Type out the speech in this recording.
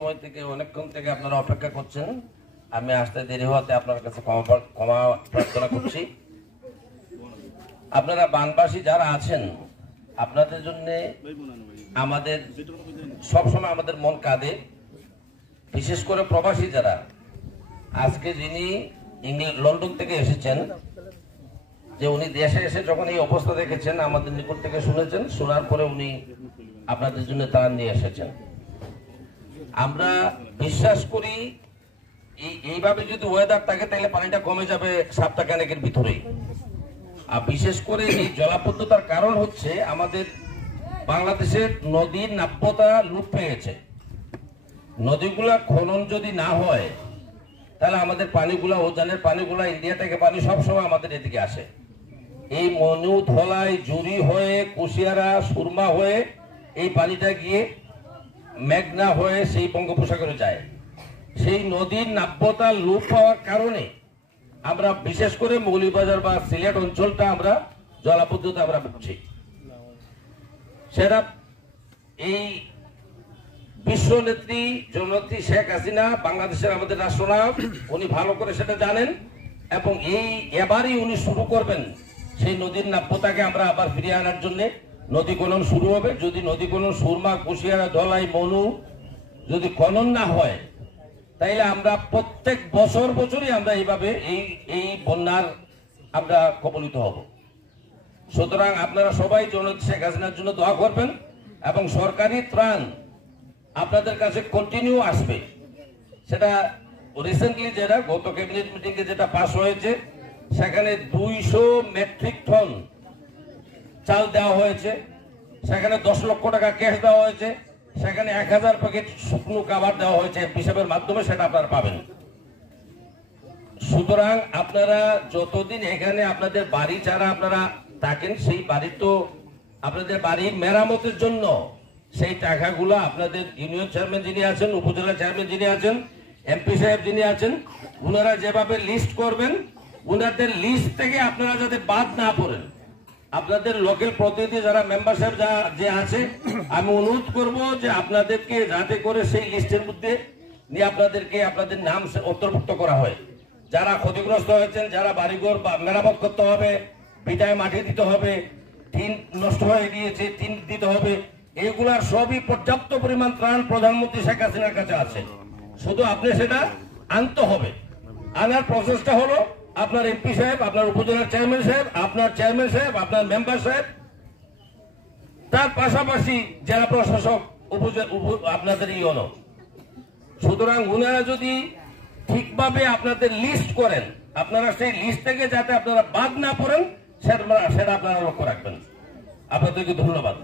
সময় থেকে অনেকক্ষণ থেকে আপনারা অপেক্ষা করছেন। আমি আসতে দেরি হওয়াতে আপনার কাছে ক্ষমা প্রার্থনা করছি। আপনারা বানবাসী যারা আছেন, আপনাদের জন্য আমাদের সবসময় আমাদের মন কাঁদে। বিশেষ করে প্রবাসী যারা, আজকে যিনি লন্ডন থেকে এসেছেন, যে উনি দেশে এসে যখন এই অবস্থা দেখেছেন, আমাদের নিকট থেকে শুনেছেন, শোনার পরে উনি আপনাদের জন্য তারা নিয়ে এসেছেন। আমরা বিশ্বাস করি এইভাবে যদি ওয়েদার থাকে তাহলে পানিটা কমে যাবে সপ্তাহখানেকের ভিতরেই। আর বিশেষ করে এই জলাবদ্ধতার কারণ হচ্ছে আমাদের বাংলাদেশের নদীর নাব্যতা লোপ পেয়েছে। নদীগুলা খনন যদি না হয় তাহলে আমাদের পানিগুলা, উজানের পানিগুলা, ইন্ডিয়া থেকে পানি সবসময় আমাদের এদিকে আসে। এই মনু, ধলাই, জুরি হয়ে, কুশিয়ারা, সুরমা হয়ে এই পানিটা গিয়ে মেঘনা হয়ে সেই বঙ্গোপসাগরে যায়। সেই নদীর নাব্যতা লোপ পাওয়ার কারণে আমরা বিশেষ করে মৌলভীবাজার বা সিলেট অঞ্চলটা আমরা জলাবদ্ধতা আমরা ভুগছি। সেটা এই বিশ্ব নেত্রী জননেত্রী শেখ হাসিনা, বাংলাদেশের আমাদের রাষ্ট্রনায়ক, উনি ভালো করে সেটা জানেন এবং এবারই উনি শুরু করবেন সেই নদীর নাব্যতাকে আমরা আবার ফিরিয়ে আনার জন্য। নদী খনন শুরু হবে। যদি নদী খনন, সুরমা, কুশিয়ারা, ধলাই, মনু যদি খনন না হয় তাইলে আমরা প্রত্যেক বছরই আমরা এইভাবে এই বন্যার আমরা কবলিত হব। সুতরাং আপনারা সবাই জননেত্রী শেখ হাসিনার জন্য দোয়া করবেন এবং সরকারি ত্রাণ আপনাদের কাছে কন্টিনিউ আসবে। সেটা রিসেন্টলি যেটা গত ক্যাবিনেট মিটিং এ যেটা পাস হয়েছে, সেখানে 200 মেট্রিক টন চাল দেওয়া হয়েছে, সেখানে 10 লক্ষ টাকা ক্যাশ দেওয়া হয়েছে, সেখানে 1000 প্যাকেট শুকনো খাবার দেওয়া হয়েছে হিসাবের মাধ্যমে, সেটা আপনারা পাবেন। সুতরাং আপনারা যতদিন এখানে আপনাদের বাড়ি যারা আপনারা থাকেন, সেই বাড়ি তো আপনাদের বাড়ির মেরামতের জন্য সেই টাকাগুলো আপনাদের ইউনিয়ন চেয়ারম্যান যিনি আছেন, উপজেলা চেয়ারম্যান যিনি আছেন, এমপি সাহেব যিনি আছেন, ওনারা যেভাবে লিস্ট করবেন, ওনাদের লিস্ট থেকে আপনারা যাতে বাদ না পড়েন। আপনাদের লোকাল প্রতিনিধি যারা মেম্বার সাহেব যে আছে, আমি অনুরোধ করব যে আপনাদেরকে যাতে করে সেই লিস্টের মধ্যে নিয়ে আপনাদেরকে আপনাদের নাম অন্তর্ভুক্ত করা হয়। যারা ক্ষতিগ্রস্ত হয়েছেন, যারা বাড়িঘর মেরামত করতে হবে, বিদায় মাটি দিতে হবে, টিন নষ্ট হয়ে গিয়েছে টিন দিতে হবে, এইগুলার সবই পর্যাপ্ত পরিমাণ ত্রাণ প্রধানমন্ত্রী শেখ হাসিনার কাছে আছে। শুধু আপনি সেটা আনতে হবে। আনার প্রসেসটা হলো আপনার এমপি সাহেব, আপনার উপজেলার চেয়ারম্যান সাহেব, আপনার চেয়ারম্যান সাহেব, আপনার মেম্বার সাহেব, তার পাশাপাশি জেলা প্রশাসক, আপনাদের ইউনো। সুতরাং ওনারা যদি ঠিকভাবে আপনাদের লিস্ট করেন, আপনারা সেই লিস্ট থেকে যাতে আপনারা বাদ না পড়েন সেটা আপনারা লক্ষ্য রাখবেন। আপনাদেরকে ধন্যবাদ।